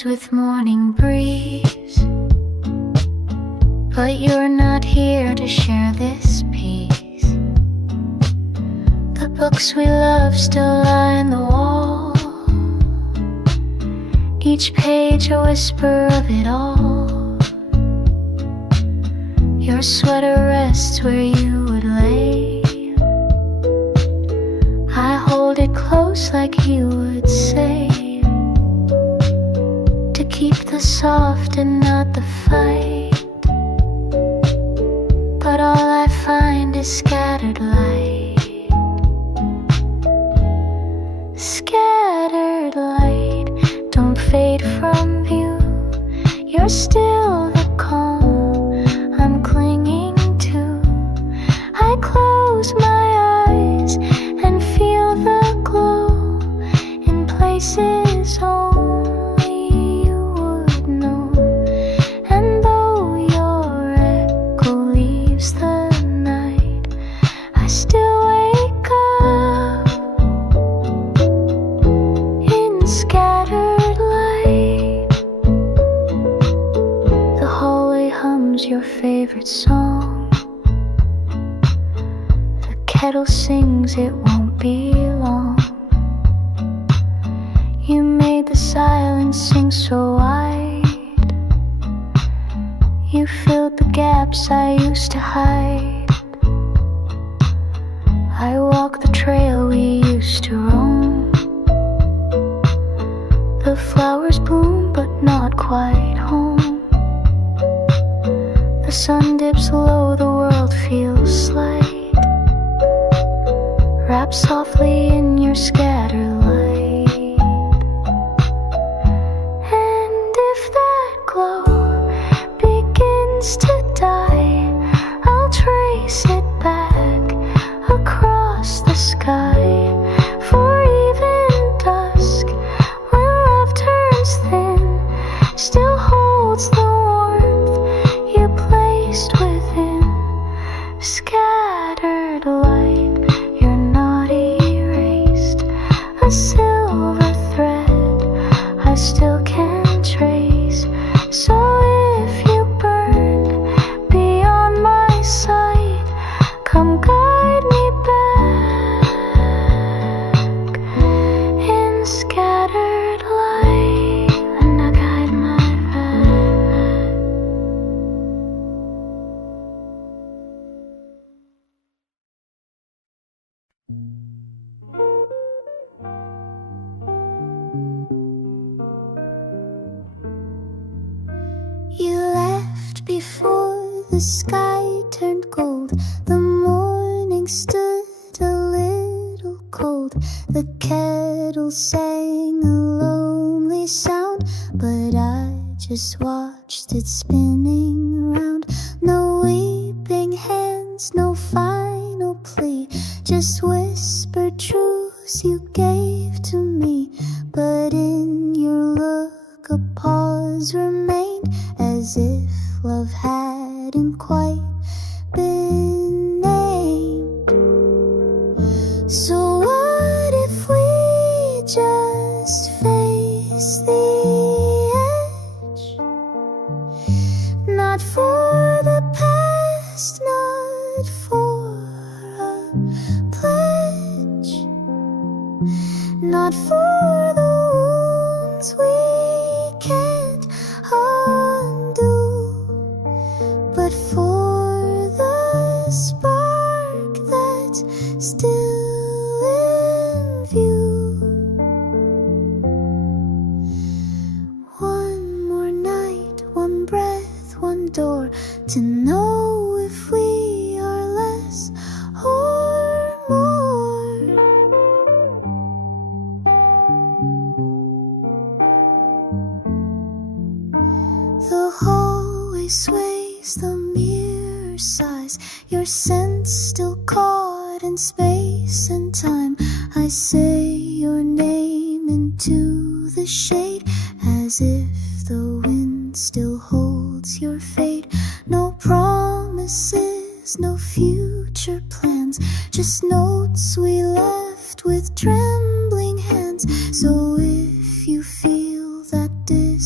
waves with morning breeze, but you're not here to share this peace. The books we love still line the wall, each page a whisper of it all. Your sweater rests where you would lay, I hold it close like you would say, to keep the soft and not the fight. But all I find is scattered light. Scattered light, don't fade from view. You're still the calm I'm clinging to. I close my eyes and feel the glow in places only you would know. And though your echo leaves the night, I still wake up in scattered light. The hallway hums your favorite song, the kettle sings it won't be long. You made the silence sing so wide, you filled the gaps I used to hide. I walk the trail we used to roam, the flowers bloom but not quite home. The sun dips low, the world feels slight, wrap softly in your scattered light. And if that glow begins to die, I'll trace it back across the sky. For even dusk, when love turns thin, still holds the warmth you placed within. Scattered light, you're not erased. A silver thread I still can trace. So if you burn beyond my sight, come guide me back in scattered light, and I guide my path. You left before the sky turned gold. The morning stood a little cold. The kettle sang a lonely sound, but I just watched it spinning around. No weeping hands, no final plea, just whispered truths you gave to me. But in your look a pause remained, as if love hadn't quite been named. So what if we just face the edge? Not for the past, not for a pledge, not for the wounds we can't undo, but for the spark that's still in view. One more night, one breath, one door, to know if we are less or more. The hallway sways, the mirror sighs, your scent still caught in space and time. I say your name into the shade, as if the wind still holds your fate. No promises, no future plans, just notes we left with trembling hands. So if you feel that this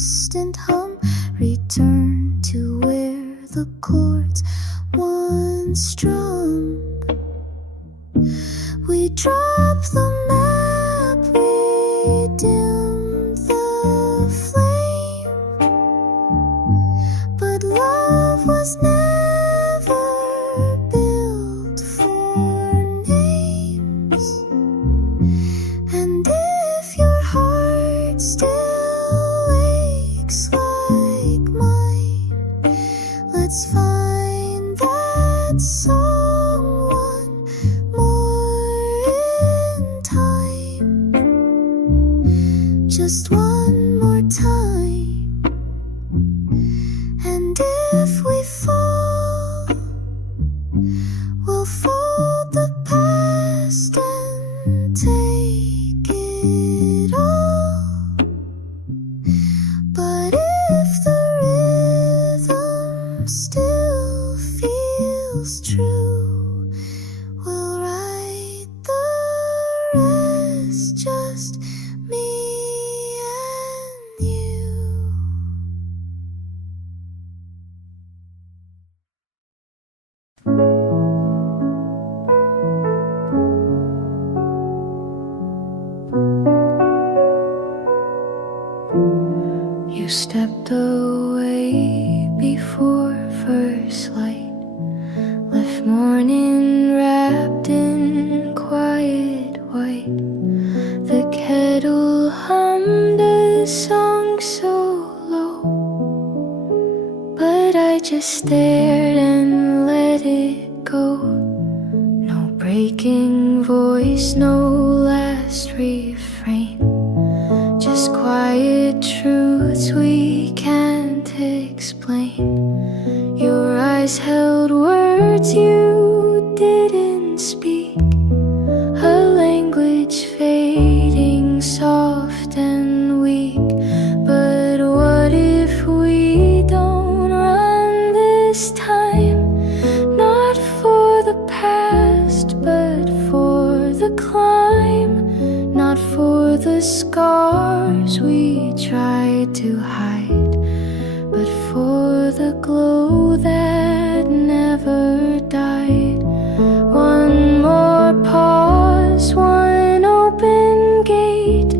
strum. We drop the map, we dim the flame, but love was never built for names. And if your heart still aches like mine, let's find that someone more in time. Just one more time. And if we fall, we'll fold the past and take it all. But if the rhythm still feels true, we'll write the rest, just me and you. You stepped away before first light, left morning wrapped in quiet white. The kettle hummed a song so low, but I just stared and let it go. No breaking voice, no last refrain, just quiet truths we can't explain. Your eyes held words you didn't speak, a language fading soft and weak. But what if we don't run this time? Not for the past, but for the climb. Not for the scars we tried to hide, but for the glow that never died. One more pause, one open gate,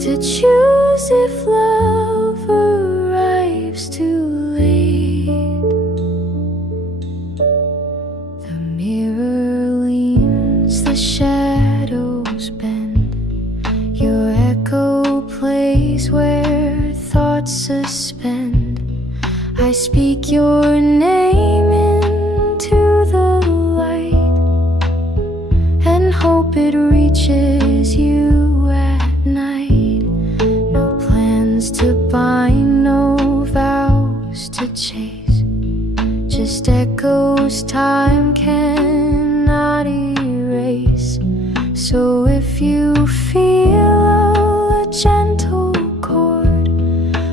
to choose if love arrives too late. The mirror leans, the shadows bend, your echo plays where thoughts suspend. I speak your name into the light and hope it reaches you at night. No plans to bind, no vows to chase, just echoes time cannot erase. So if you feel a gentle chord,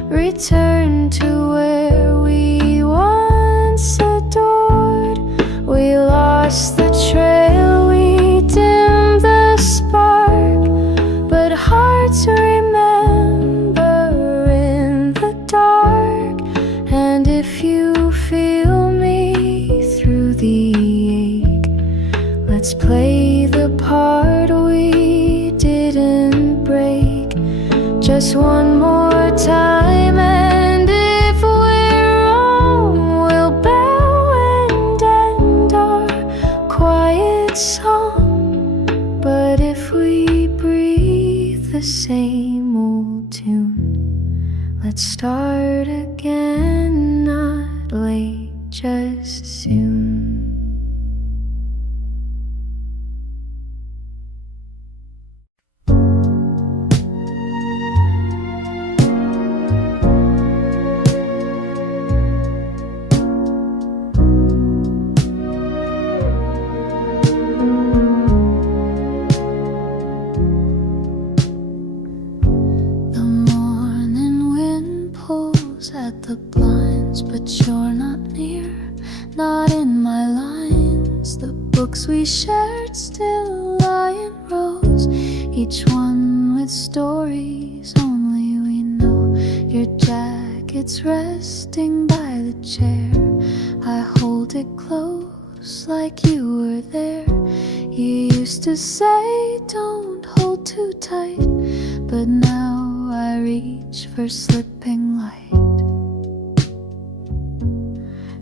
return to where we once adored. We lost the trail, we dimmed the spark, but hearts remember in the dark. And if you feel me through the ache, let's play the part we didn't break, just one more time. And if we're wrong, we'll bow and end our quiet song. But if we breathe the same old tune, let's start again, not late, just soon. At the blinds, but you're not near, not in my lines. The books we shared still lie in rows, each one with stories only we know. Your jacket's resting by the chair, I hold it close close like you were there. You used to say don't hold too tight, but now I reach for slipping light.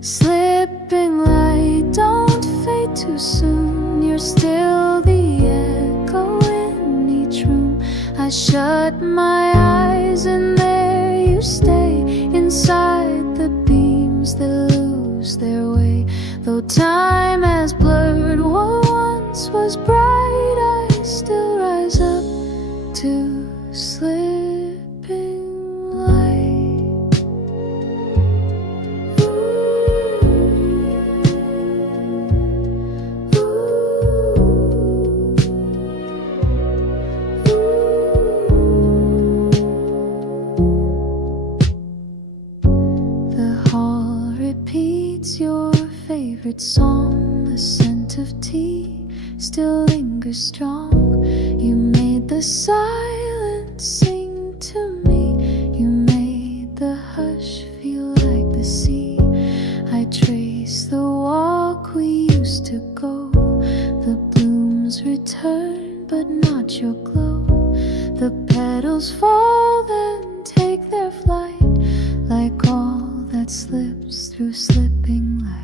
Slipping light, don't fade too soon. You're still the echo in each room. I shut my eyes and there you stay, inside the beams that lose their way. Though time has blurred what once was bright, I still rise up to slipping light. The hall repeats your favorite song. The scent of tea still lingers strong. You made the silence sing to me. You made the hush feel like the sea. I trace the walk we used to go. The blooms return, but not your glow. The petals fall, then take their flight, like all that slips through slipping light.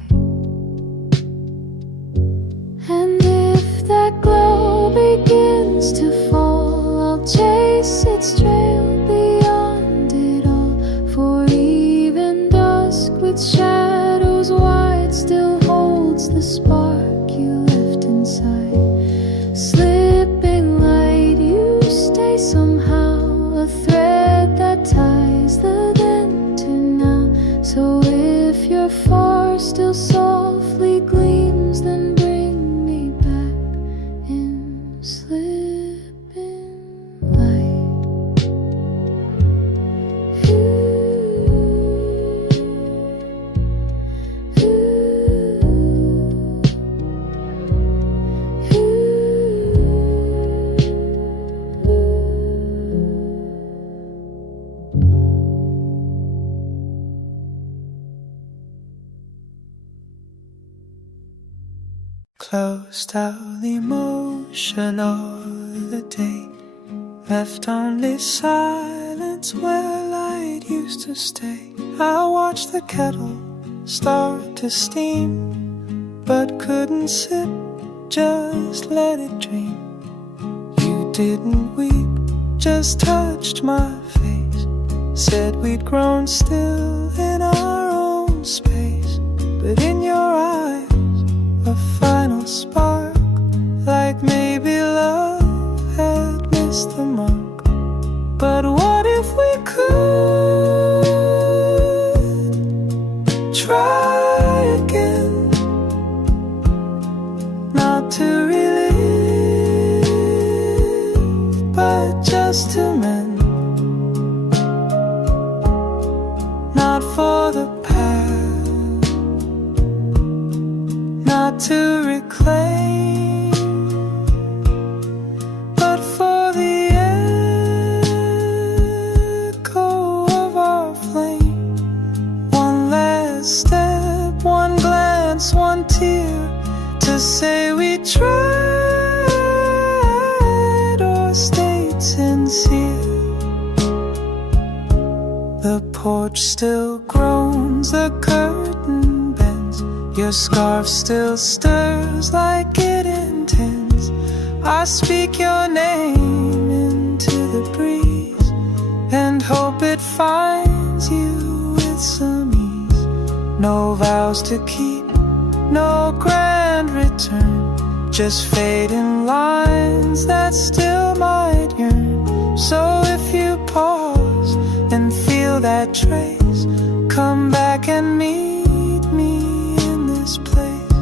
And if that glow begins to fall, I'll chase its trail beyond it all. For even dusk with shadows wide still holds the spark you left inside. Slipping light, you stay somehow, a thread that ties the then to now. So if your far still softly gleams, then bring me back in slipping light. Closed out the emotion of the day, left only silence where light used to stay. I watched the kettle start to steam, but couldn't sip, just let it dream. You didn't weep, just touched my face, said we'd grown still in our own space. But in your eyes, a final spark, like maybe love had missed the mark. But what if we could try again, not to relive, but just to mend, not for the past, not to reclaim, but for the echo of our flame. One last step, one glance, one tear, to say we tried or stayed sincere. The porch still groans, the curtain bends, your scarf still stirs like it intends. I speak your name into the breeze and hope it finds you with some ease. No vows to keep, no grand return, just fading lines that still might yearn. So if you pause and feel that trace, come back and meet me in this place.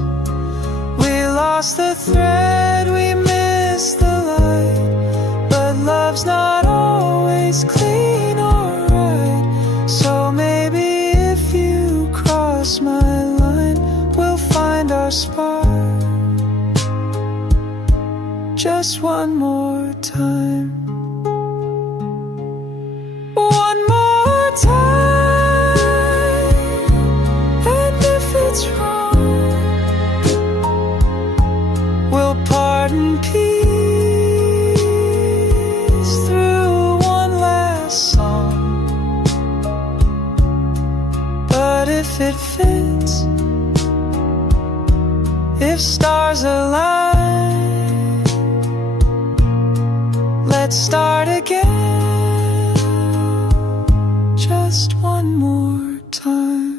We lost the thread, we missed the light, but love's not always clean or right. So maybe if you cross my line, we'll find our spark just one more time. One more time. And if it's wrong, start in peace through one last song. But if it fits, if stars align, let's start again, just one more time.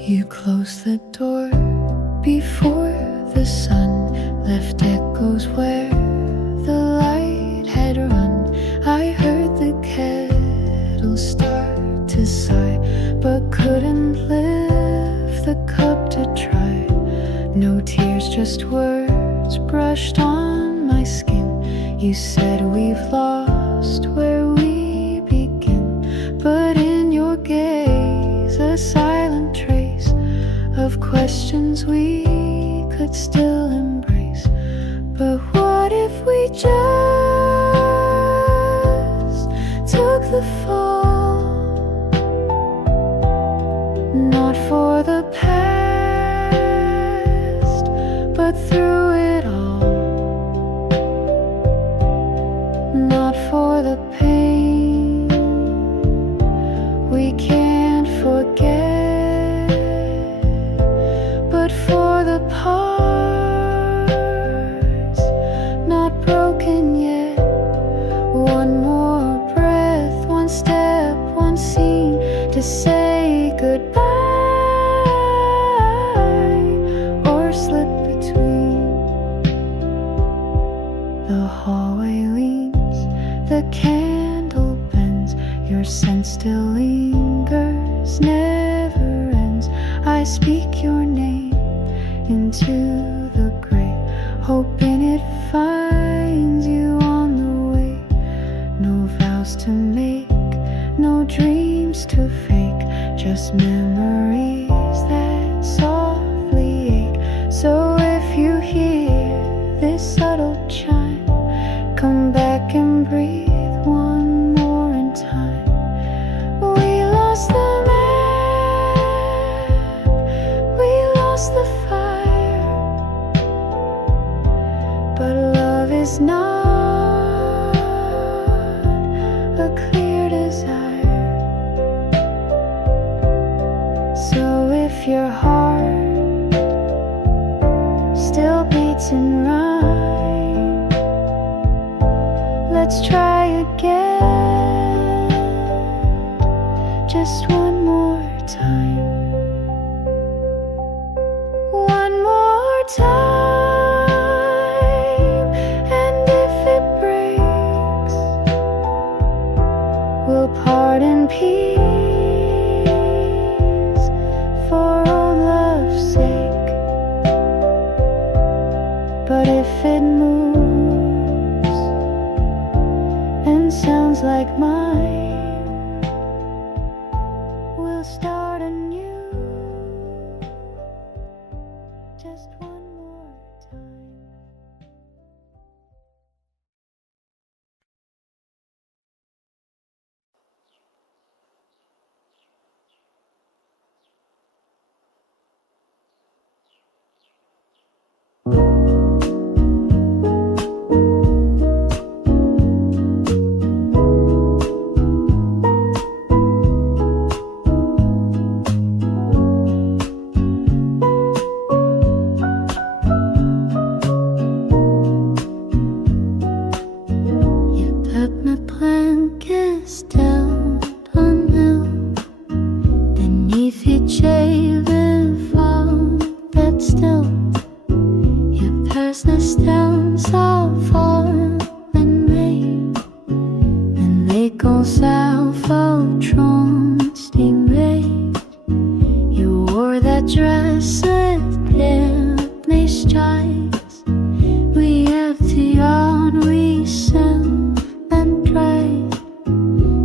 You closed the door before the sun left echoes where the light had run. I heard the kettle start to sigh, but couldn't lift the cup to try. No tears, just words brushed on my skin. You said we've lost where we begin, but in your gaze a silent trace of questions we could still embrace. But what if we just took the fall? Not for the past, but through it all. Not for the pain we can't forget, but for the parts not broken yet. One more breath, one step, one scene to say goodbye, or slip between. The hallway leans, the candle bends, your scent still lingers, never ends. I speak your name into the gray, hoping it finds you on the way. No vows to make, no dreams to fake, just memories that softly ache. So if you hear this subtle chime, come back and breathe one more in time. We lost the map, we lost the fire, but love is not a clear desire. So if your heart still beats in rhyme, let's try again, just one more time. One more time, and if it breaks, we'll part in peace for old love's sake. But if it moves and sounds like mine, we'll start anew, just one more time.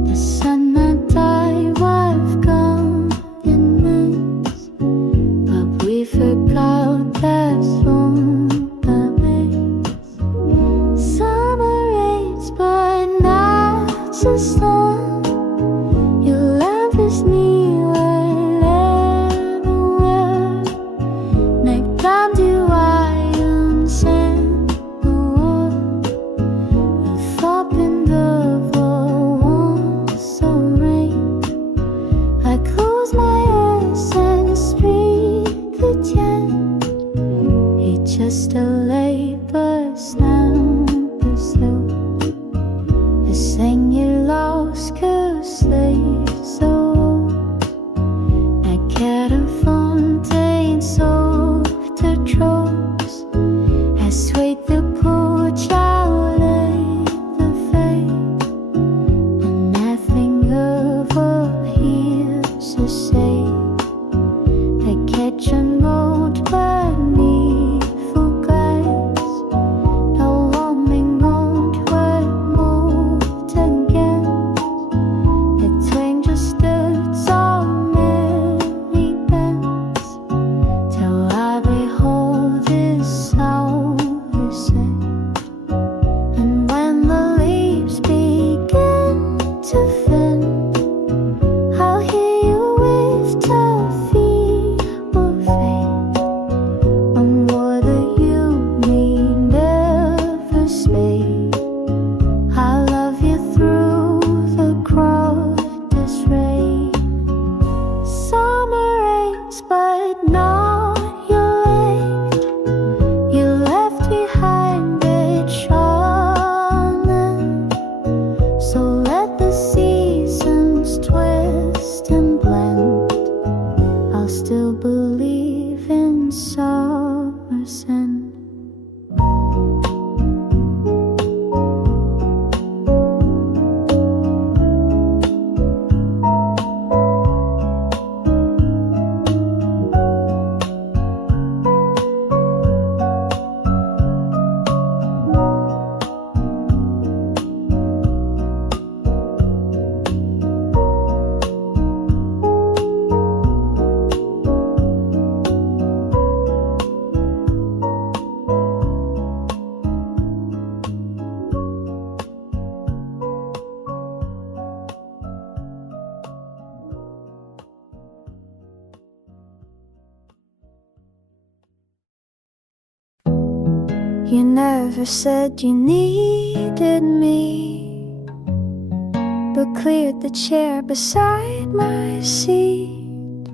The sun meant I have gone in to say. I catch a note beneath full glass, a warming note where it moved again. The twang just stood so many bends, till I behold this sound ascend. And when the leaves begin to bend, I'll hear you with a feeble faith. And what do you mean never spake? I love you through the crowdless rain. Summer rains, but not your rain. You left behind it shining. So let the seasons twist and blend. I'll still believe in summer's end. You never said you needed me, but cleared the chair beside my seat.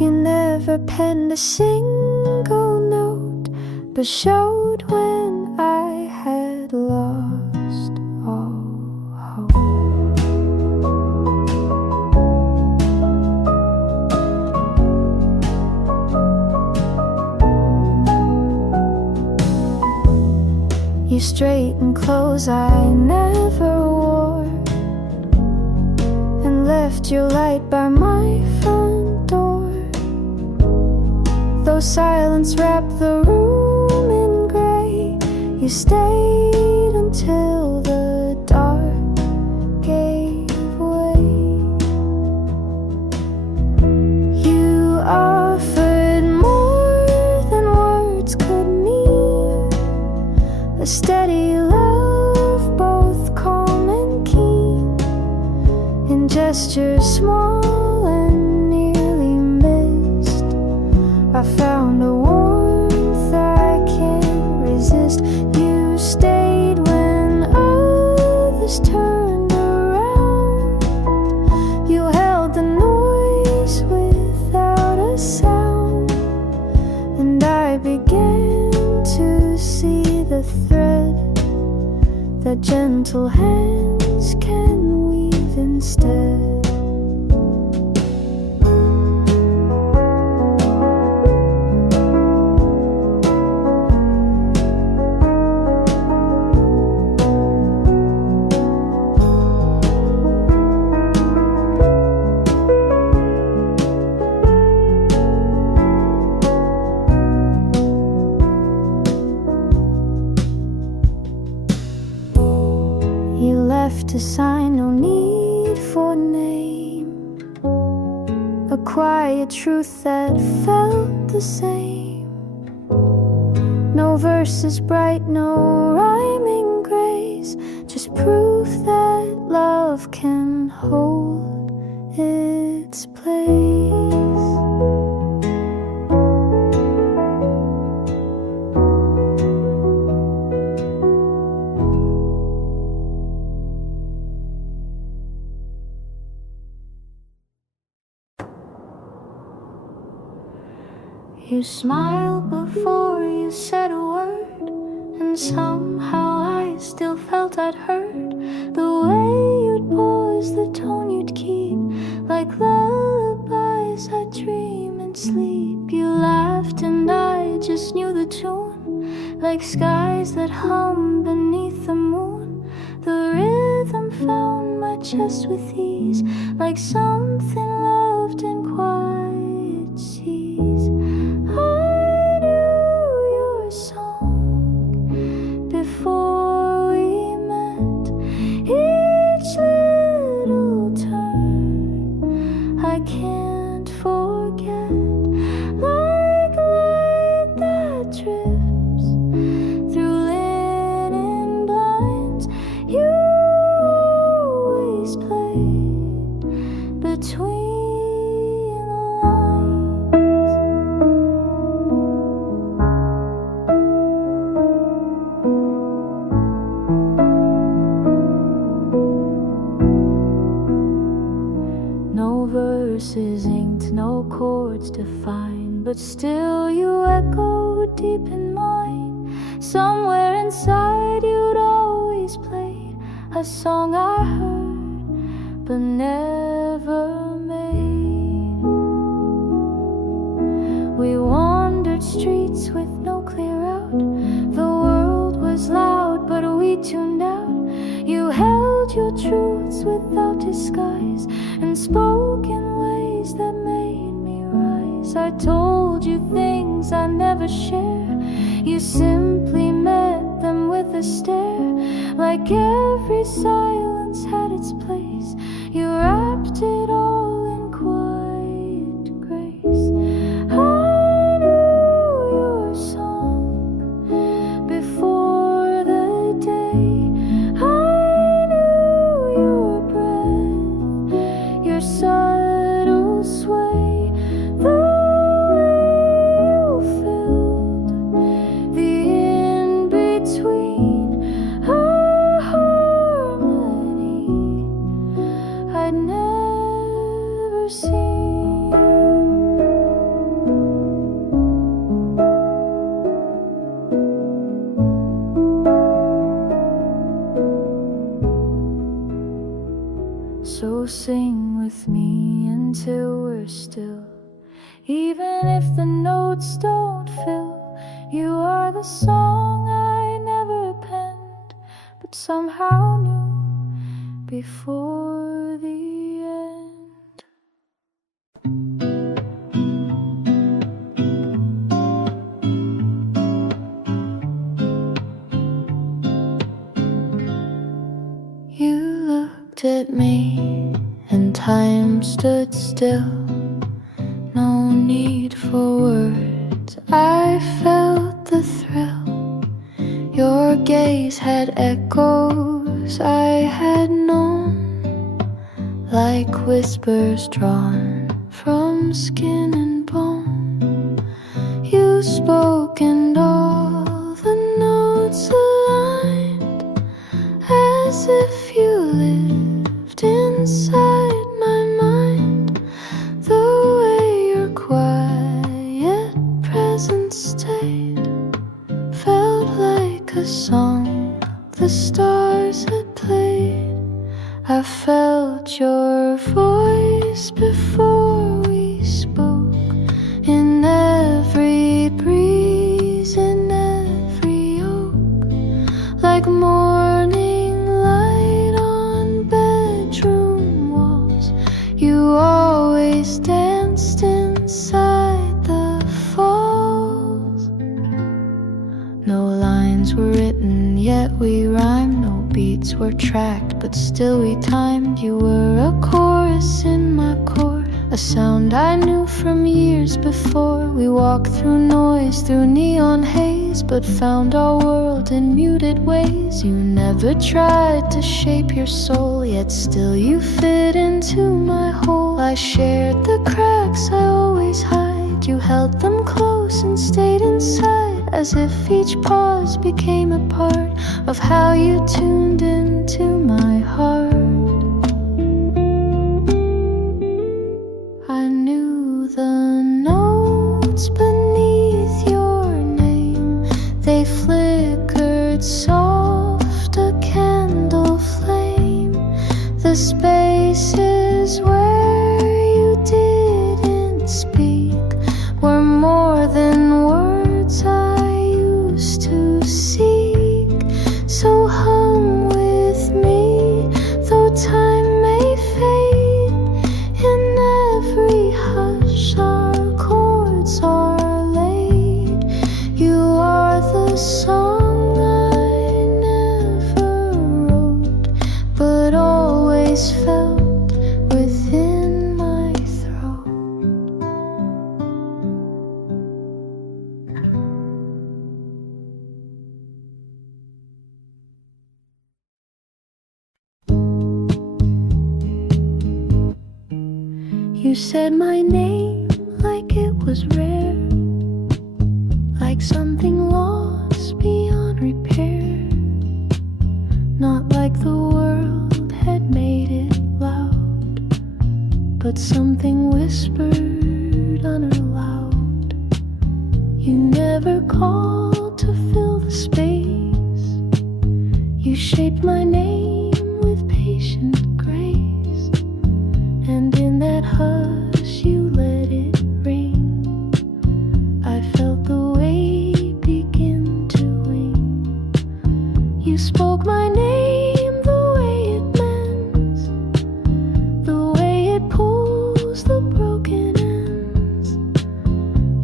You never penned a single note, but showed when I had lost all hope. You straightened clothes I never wore, and left your light by my front door. Though silence wrapped the room in gray, you stayed until the dark gave way. You offered more than words could mean, a steady love, both calm and keen, in gestures small and nearly missed. I found a warmth I can't resist. You stayed when others turned around. You held the noise without a sound, and I began to see the thread that gentle hands can weave instead. You left a sign, no need for name, a quiet truth that felt the same. No verses bright, no rhyming grace, just proof that love can hold its place. You smiled before you said a word, and somehow I still felt I'd heard the way you'd pause, the tone you'd keep, like lullabies I dream and sleep. You laughed and I just knew the tune, like skies that hum beneath the moon. The rhythm found my chest with ease, like something I can't forget. Like light that drifts through linen blinds, you always played between the lines. No verses inked, no chords defined, but still you echo deep in mine. Somewhere inside you'd always played a song I heard but never made. We wandered streets with no clear out. The world was loud but we tuned out. You held your truths without disguise and spoke in ways that made me rise. I told you things I never share. You simply met them with a stare. Like every silence had its place, you wrapped it all in quiet grace. I knew your song before the day. I knew your breath, your subtle sway, the way you filled the in-between, a harmony I'd never seen. So sing with me until we're still, even if the notes don't fill. You are the song I never penned, but somehow knew before the end. You looked at me and time stood still. No need for words, I felt the thrill. Your gaze had echoes I had known, like whispers drawn from skin and bone. You spoke and all the notes aligned, as if you lived inside my mind. The way your quiet presence stayed felt like a song the stars had played. I felt your voice before we spoke, in every breeze, in every oak, like morning light on bedroom walls. You always danced inside the falls. No lines were written, yet we rhymed. No beats were tracked, but still we timed. You were a chorus in my core, a sound I knew from years before. We walked through noise, through neon haze, but found our world in muted ways. You never tried to shape your soul, yet still you fit into my hole. I shared the cracks I always hide. You held them close and stayed inside, as if each pause became a part of how you tuned into my heart. I knew the notes beneath your name. They flickered soft, a candle flame. The spaces where you didn't speak were more than words I used to seek. So hum with me You said my name like it was rare, like something lost beyond repair. Not like the world had made it loud, but something whispered unallowed. You never called to fill the space. You shaped my name with patient grace, and in that hush you let it ring. I felt the weight begin to wing. You spoke my name the way it mends, the way it pulls the broken ends.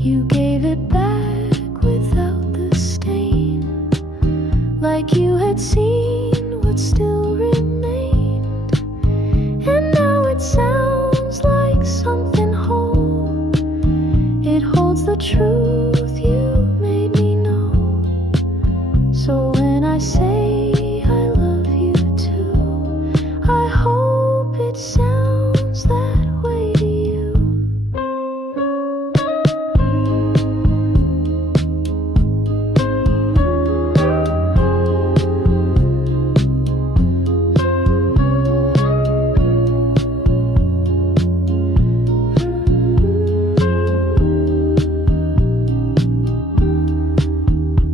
You gave it back without the stain, like you had seen what still remained. And now it sounds like something whole. It holds the truth you made me know. So when I say I love you too, I hope it sounds that way to you.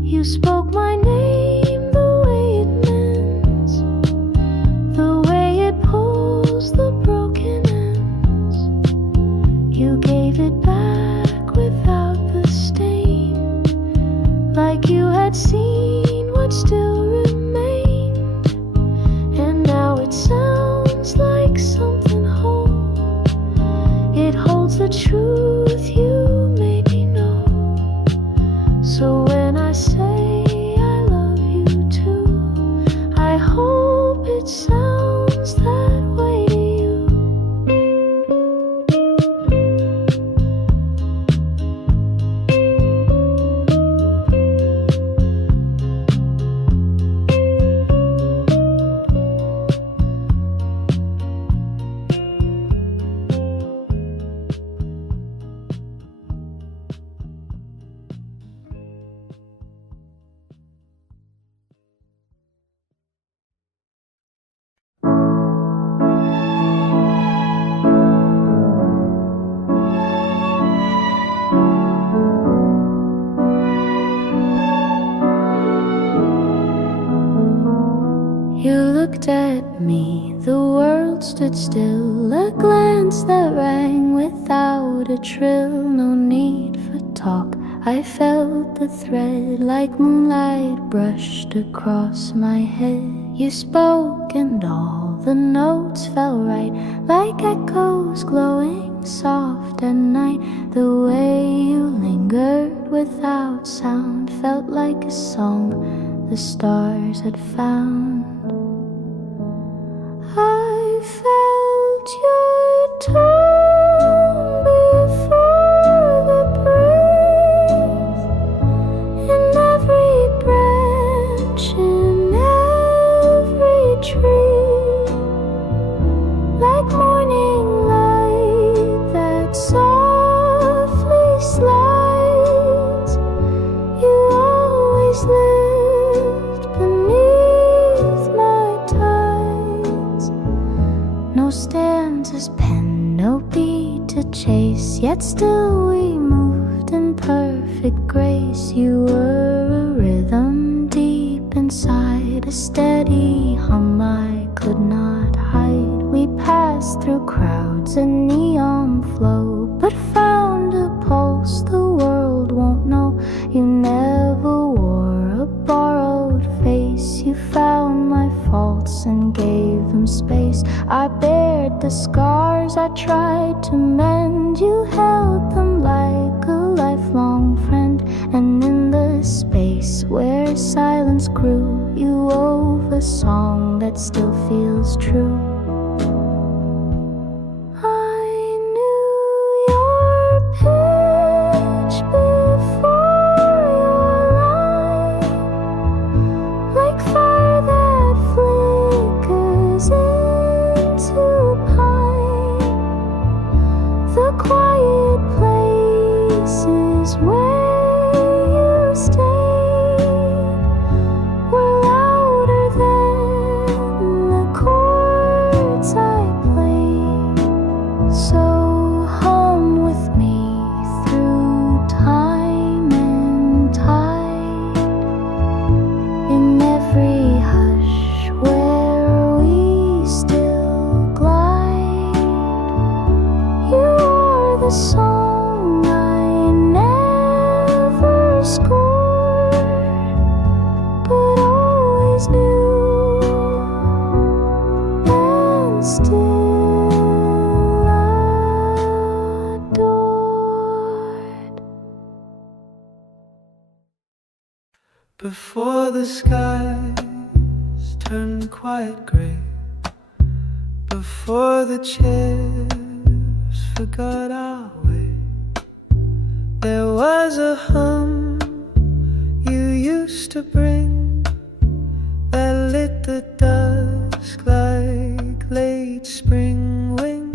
You spoke my name the way it mends, the way it pulls the broken ends. You gave it back without the stain, like you had seen what still remained. And now it sounds like something whole. It holds the truth you made me know. So when I say I love you too, I hope it sounds that way to you. You looked at me, the world stood still, a glance that rang without a trill. No need for talk, I felt the thread like moonlight brushed across my head. You spoke and all the notes fell right, like echoes glowing soft at night. The way you lingered without sound felt like a song the stars had found. I felt your tongue before the breeze, in every branch, in every tree, like morning light that softly slides. You always lived beneath my tides. No stanzas penned, no beat to chase, yet still we moved in perfect grace. You were a rhythm deep inside, a steady hum I could not hide. We passed through crowds and neon flow, but found a pulse the world won't know. You never wore a borrowed face. You found my faults and gave them space. I bared the scars I tried to mend. You held them like a lifelong friend. And in the space where silence grew, you wove a song that still feels true. I knew your pitch before your line, like fire that flickers into pine. quiet places where you stay were louder than the chords I played. So hum with me through time and tide, in every hush where we still glide. You are the song I never scored, but always knew and still adored. Before the skies turned quite gray, before the chips forgot our way, there was a hum you used to bring that lit the dusk like late spring wing.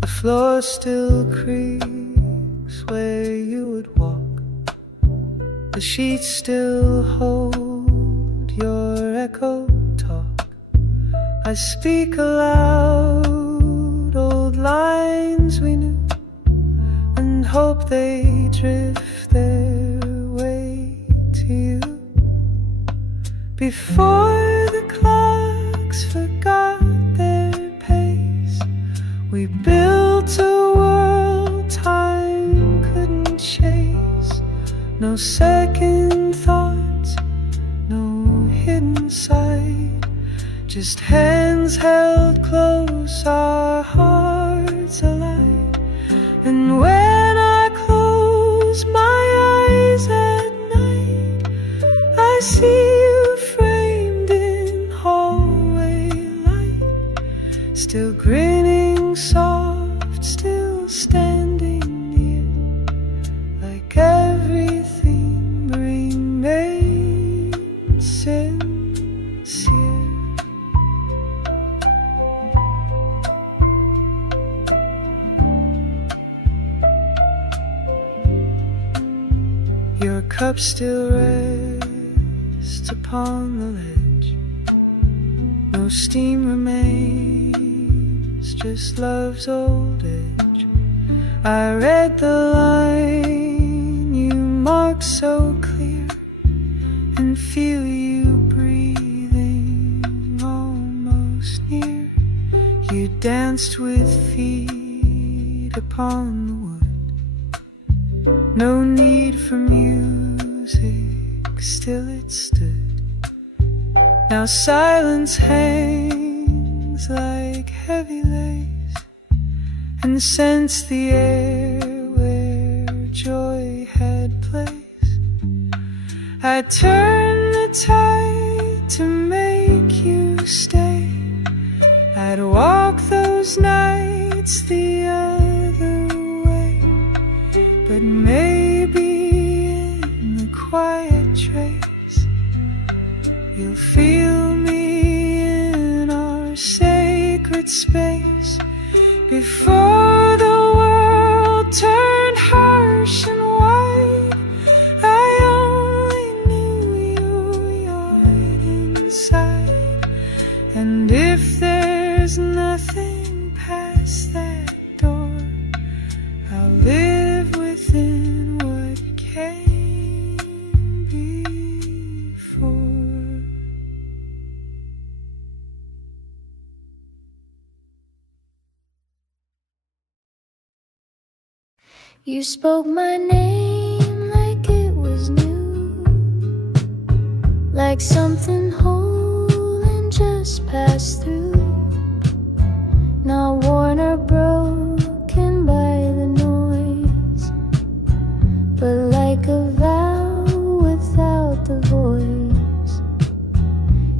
The floor still creaks where you would walk, the sheets still hold your echo talk. I speak aloud old lines we knew and hope they drift their way to you. Before the clocks forgot their pace, we built a world time couldn't chase. No second thoughts, no hidden sight, just hands held close, our hearts alight. And when I close my eyes at night, I see you framed in hallway light, still grinning soft, still standing near, like everything remains sincere. Your cup still rests upon the ledge, no steam remains, just love's old edge. I read the line you marked so clear, and feel you breathing almost near. You danced with feet upon the wood, no need for music, still it stood. Now silence hangs like heavy lace, and scents the air where joy had place. I turn the tide to make you stay, I'd walk those nights the other way, but maybe in the quiet trace you'll feel me in our sacred space. Before the world turned harsh and white, I only knew you right inside. And if there's nothing past that door, I'll live within what came before. You spoke my name like it was new, like something whole and just passed through, not worn or broken by the noise, but like a vow without the voice.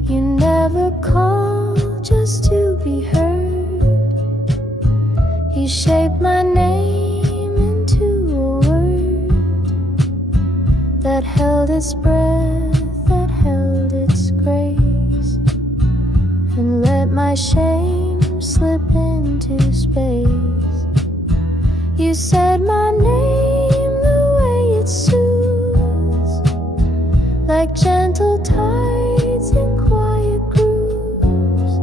You never called just to be heard, you shaped my name that held its breath, that held its grace, and let my shame slip into space. You You said my name the way it soothes, like gentle tides in quiet grooves.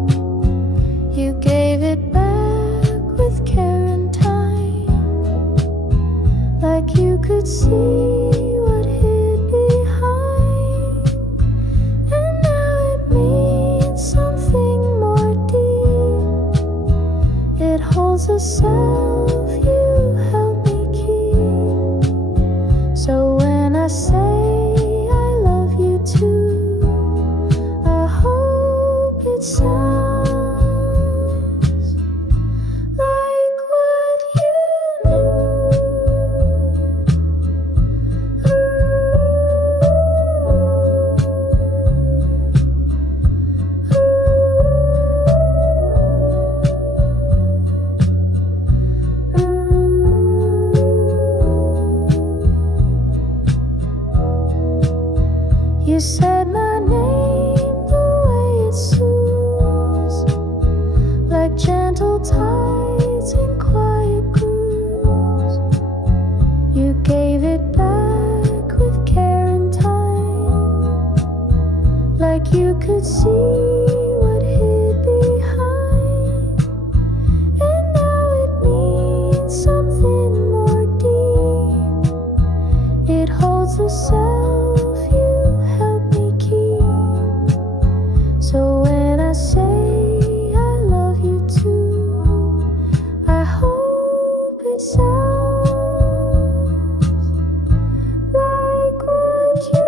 You gave it back with care and time, like you could see what hid behind. And now it means something more deep. It holds a self you help me keep. So when I say I love you too, I hope it sounds like what you knew. You said my name the way it soothes, like gentle tides in quiet grooves. You gave it back with care and time, like you could see what hid behind. And now it means something more deep. It holds the self you help me keep. So when I say I love you too, I hope it sounds like what you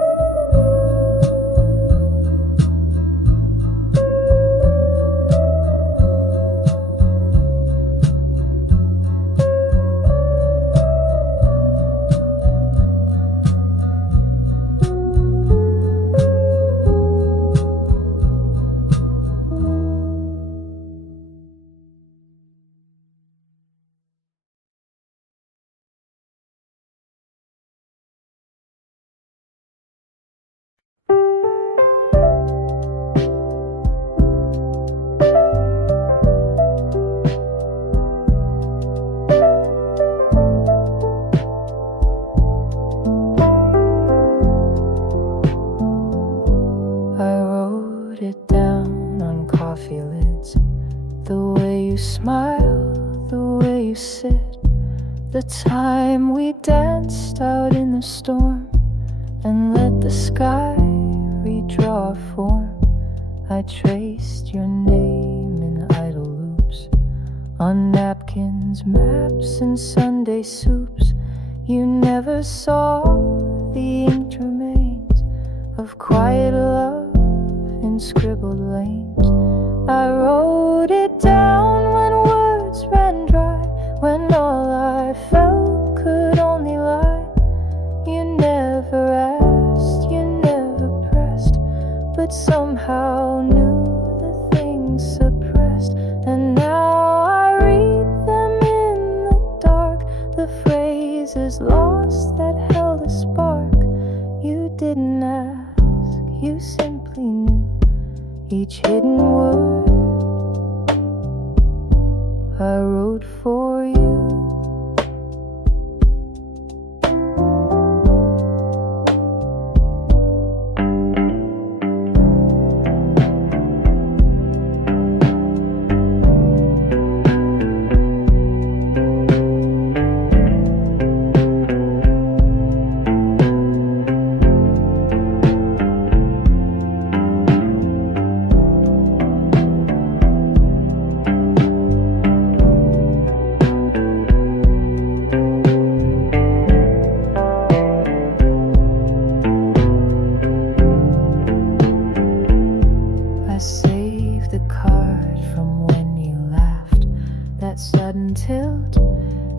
I wrote it down on coffee lids. The way you smile, the way you sit. The time we danced out in the storm and let the sky redraw a form. I traced your name in idle loops, on napkins, maps, and Sunday soups. You never saw the inked remains of quiet love in scribbled lanes. I wrote it down when words ran dry, when all I felt could only lie. You never asked, you never pressed, but somehow knew the things suppressed. And now I read them in the dark, the phrases lost that held a spark. You didn't ask, you simply knew each hidden word I wrote for you.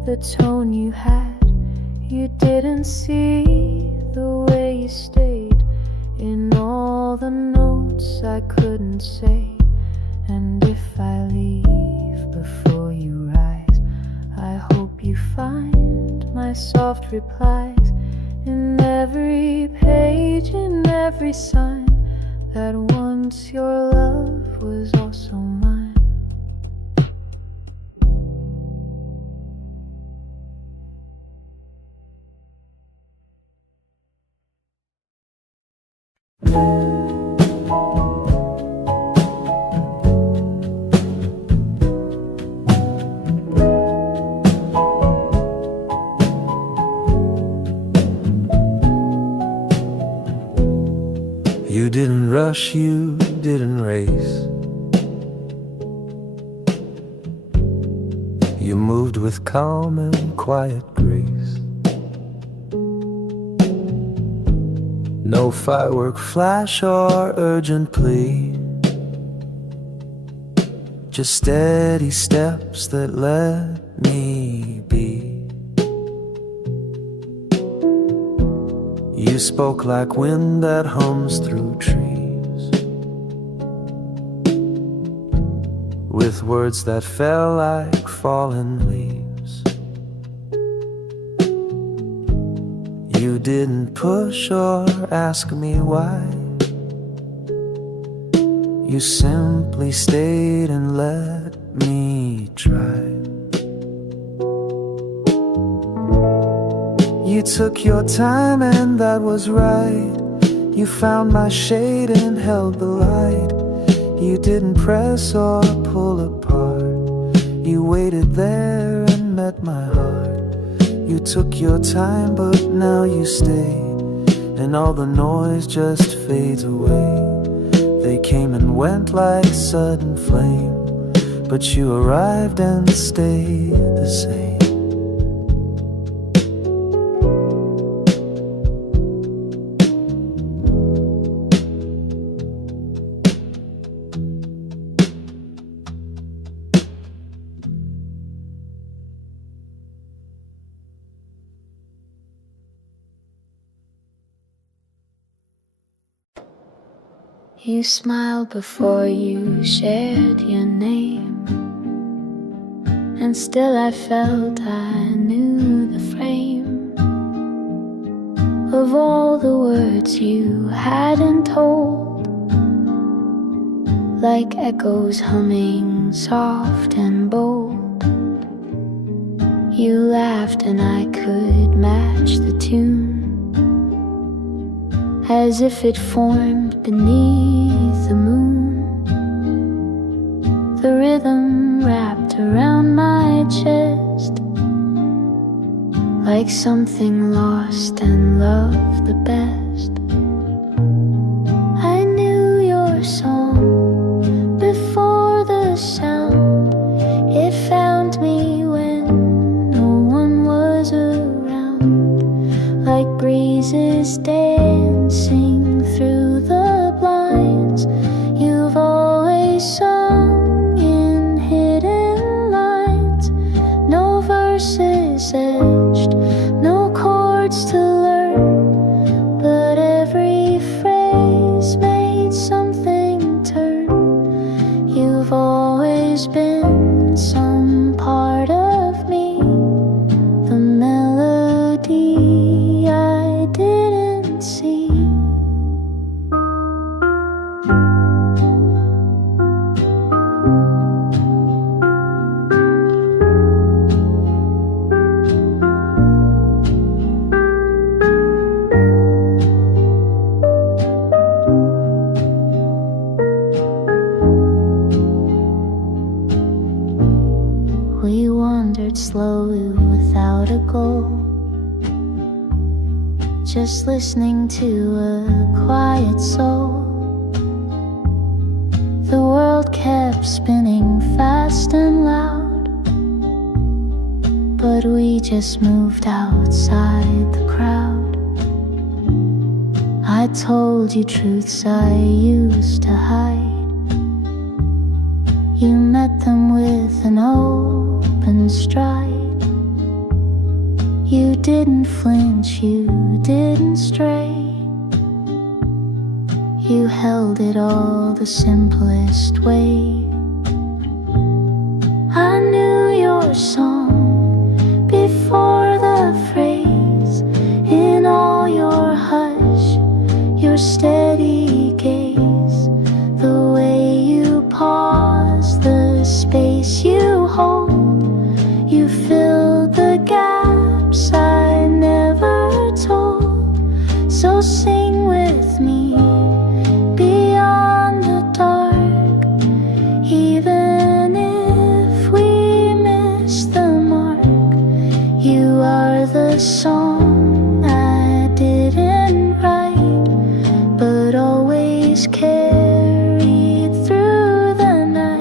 The tone you had, you didn't see the way you stayed in all the notes I couldn't say. And if I leave before you rise, I hope you find my soft replies in every page, in every sign, that once your love was also mine. You didn't rush, you didn't race. You moved with calm and quiet grace. No firework flash or urgent plea, just steady steps that let me be. You spoke like wind that hums through trees, with words that fell like fallen leaves. You didn't push or ask me why. You simply stayed and let me try. You took your time and that was right. You found my shade and held the light. You didn't press or pull apart. You waited there and met my heart. You took your time but now you stay, and all the noise just fades away. They came and went like sudden flame, but you arrived and stayed the same. You smiled before you shared your name, and still I felt I knew the frame of all the words you hadn't told, like echoes humming soft and bold. You laughed and I could match the tune, as if it formed beneath the moon. The rhythm wrapped around my chest, like something lost and loved the best. I knew your song before the sound. It found me when no one was around, like breezes dancing through the blinds. You've always sung in hidden lines, no verses etched, no chords to learn, but every phrase made something turn. You've always been some part of me, the melody I didn't see. We wandered slowly without a goal, just listening to a quiet soul. The world kept spinning fast and loud, but we just moved outside the crowd. I told you truths I used to hide. You met them with an open stride. You didn't flinch, you didn't stray. You held it all the simplest way. I knew your song before the phrase. In all your hush, your steady gaze, the way you pause, the space you hold. You filled the gaps I never told. So sing with me, a song I didn't write, but always carried through the night.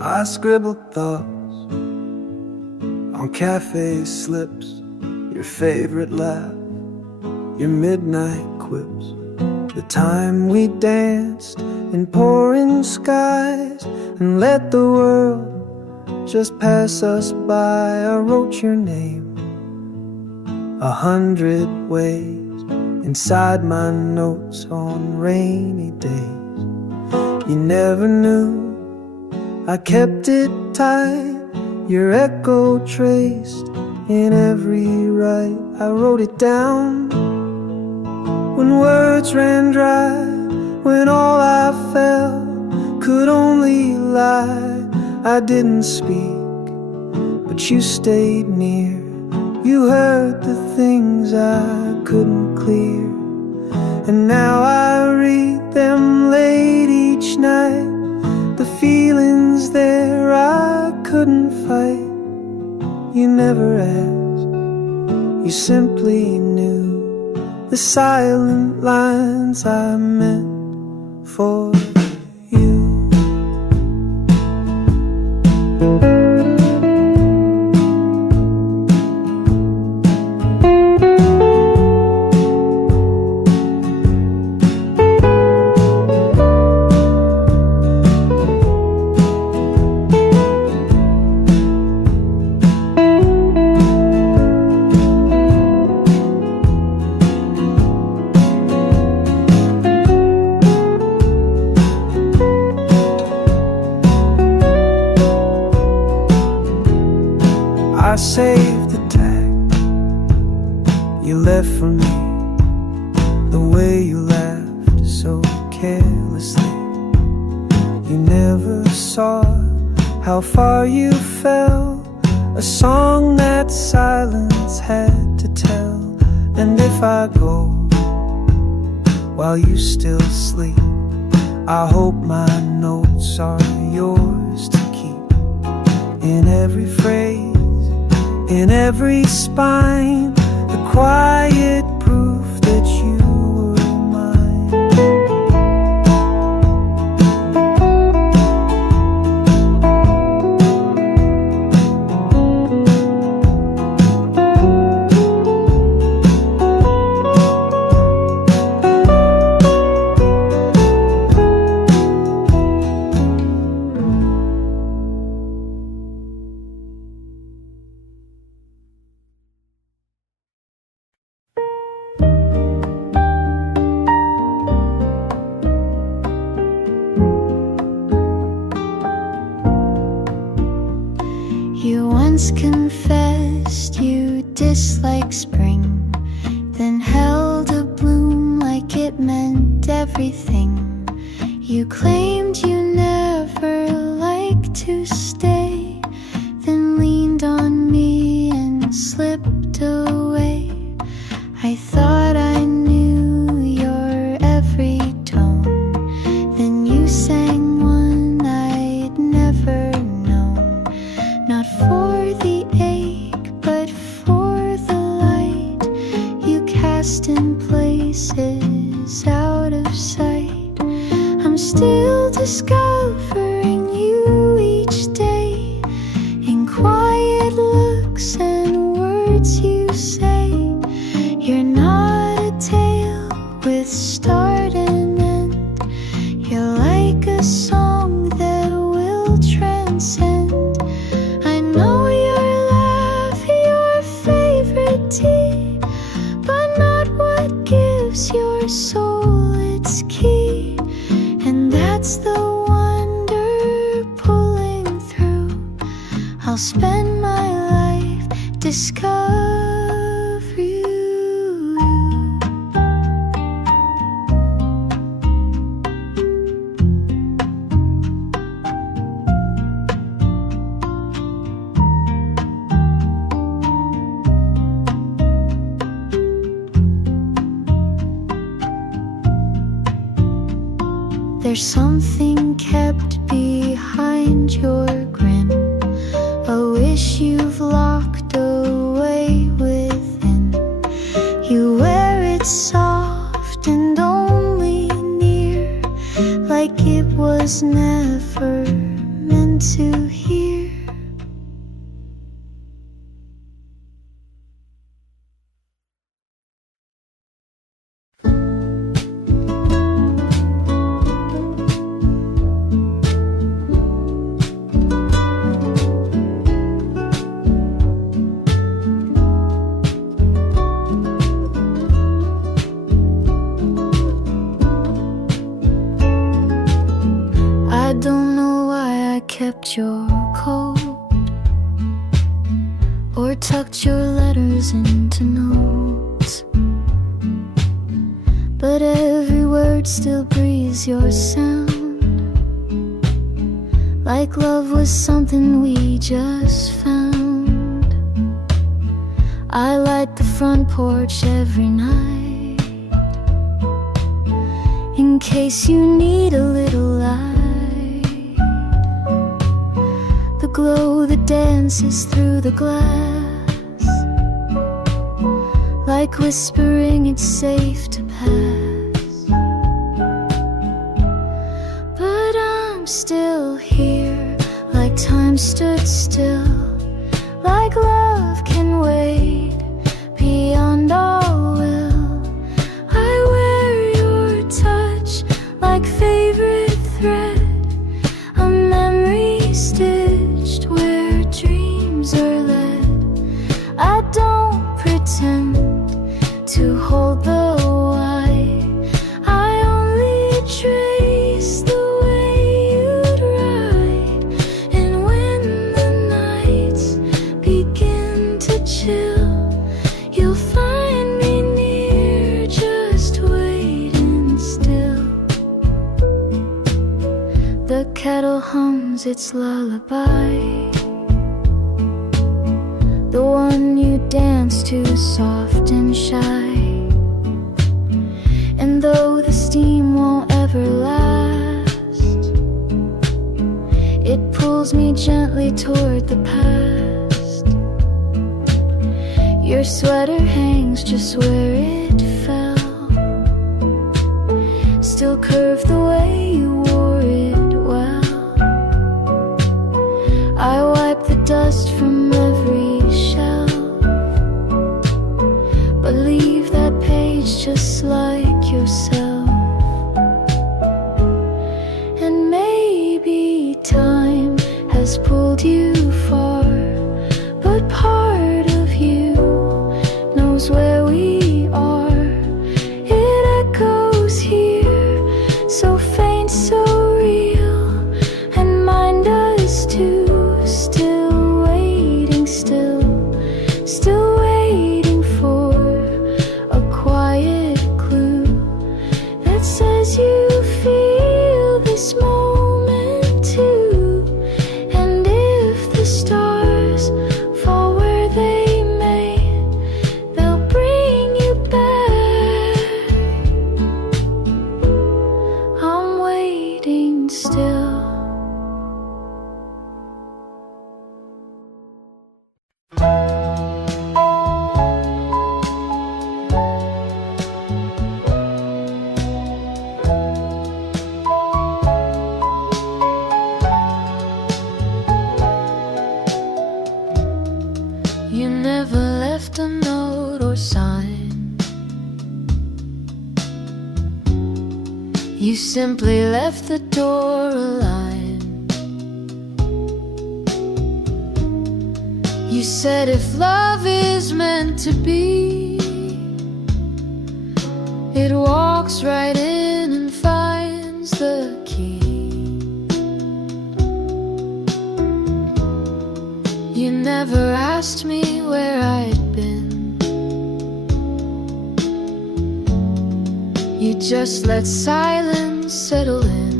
I scribbled thoughts on cafe slips, your favorite laugh, your midnight quips, the time we danced in pouring skies and let the world just pass us by. I wrote your name 100 ways inside my notes on rainy days. You never knew I kept it tight, your echo traced in every write. I wrote it down when words ran dry, when all I felt could only lie. I didn't speak, but you stayed near. You heard the things I couldn't clear, and now I read them late each night. The feelings there I couldn't fight. You never asked, you simply knew the silent lines I meant for you. I saved the tag you left for me, the way you laughed so carelessly. You never saw how far you fell, a song that silence had to tell. And if I go while you still sleep, I hope my notes are yours to keep. In every phrase, in every spine, the quiet proof that you were mine. You once confessed you dislike spring, then held a bloom like it meant everything. You claimed you never liked to stay, then leaned on me and slipped away. I thought I knew your every tone, then you sang one I'd never known. Not for the ache, but for the light you cast in places out of sight. I'm still discovering you each day, in quiet looks and words you say. You're not a tale with start and end, you're like a song that will transcend. I know your laugh, your favorite tea, but not what gives your soul its key. And that's the wonder pulling through. I'll spend my life discovering you. There's something kept behind your grin, a wish you've locked away within. You wear it soft and only near, like it was never meant to hear. I don't know why I kept your coat or tucked your letters into notes, but every word still breathes your sound, like love was something we just found. I light the front porch every night, in case you need a little light. The glow that dances through the glass, like whispering it's safe to pass. But I'm still here, like time stood still, like love can wait beyond all will. I wear your touch like favorite thread, a memory stitched where dreams are led. I don't pretend to hold the why, I only trace the way you'd ride. And when the nights begin to chill, you'll find me near, just waiting still. The kettle hums its lullaby, the one you dance to soft and shy. And though the steam won't ever last, it pulls me gently toward the past. Your sweater hangs just where it fell, still curved the way you wore it well. I wipe the dust from every shelf, but leave that page just like yourself. And maybe time has pulled you far, but part of you knows where we are. It echoes here, so faint, so real, and mine does too. Still waiting, still waiting for a quiet clue that says you feel this moment too. And if the stars fall where they may, they'll bring you back. I'm waiting still. You never left a note or sign, you simply left the door aline. You said if love is meant to be, it walks right in and finds the key. You never asked me where I'd been, you just let silence settle in.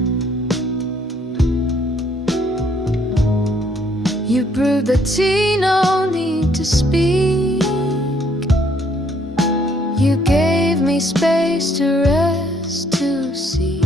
You brewed the tea, no need to speak. You gave me space to rest, to seek.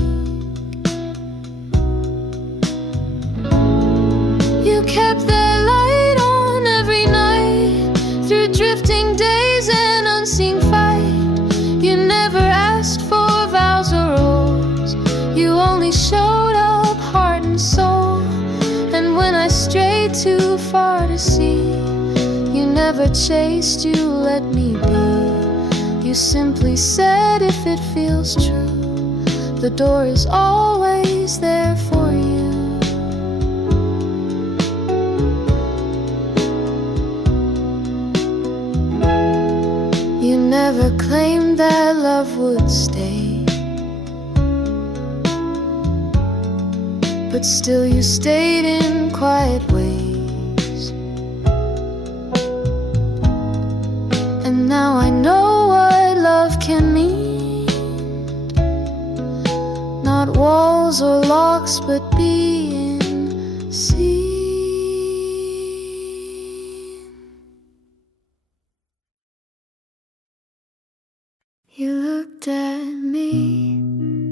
far to see. You never chased, you let me be. You simply said if it feels true, the door is always there for you. You never claimed that love would stay, but still you stayed in quiet ways. And now I know what love can mean. Not walls or locks, but being seen. You looked at me,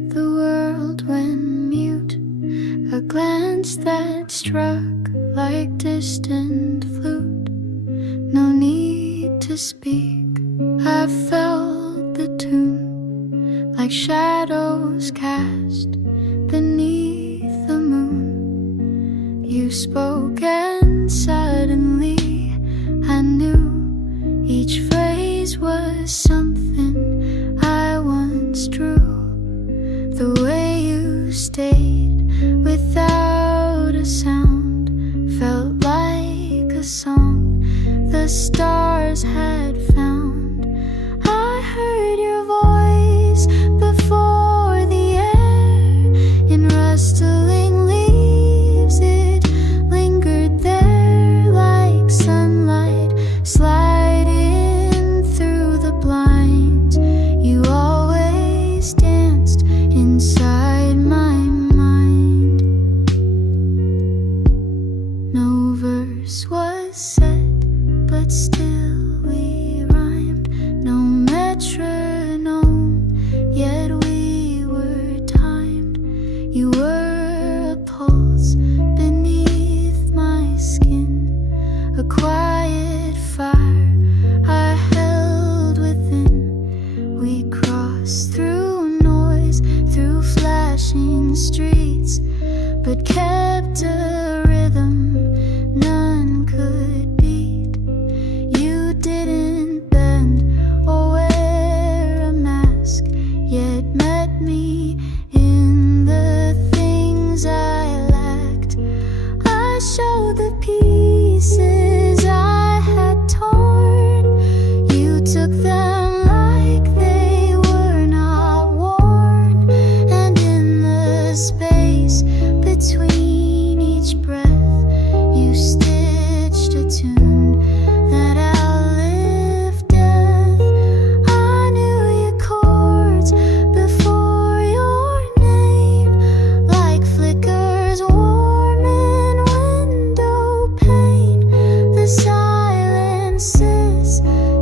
the world went mute. A glance that struck like distant flute. No need to speak, I felt the tune, like shadows cast beneath the moon. You spoke and suddenly I knew each phrase was something I once drew. The way you stayed without a sound felt like a song the stars had found. I heard your voice before the air in rustling leaves. It lingered there like sunlight sliding through the blinds. You always danced inside my mind. No verse was said, but still we rhymed. No metronome, yet we were timed. You were a pulse beneath my skin, a quiet fire I held within. We crossed through noise, through flashing streets, but kept a rhythm none could beat. You didn't bend or wear a mask, yet met me in the things I lacked. I showed the pieces I had torn. You took them like they were not worn. And in the space between each breath, you stitched a tune that outlived death. I knew your chords before your name, like flickers warm in window pane. The silences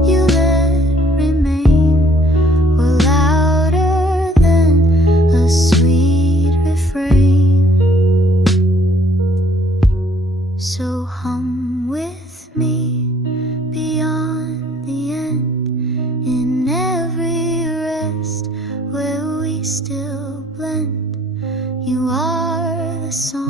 you let remain were louder than a sweet refrain. So hum with me beyond the end, in every rest where we still blend. You are the song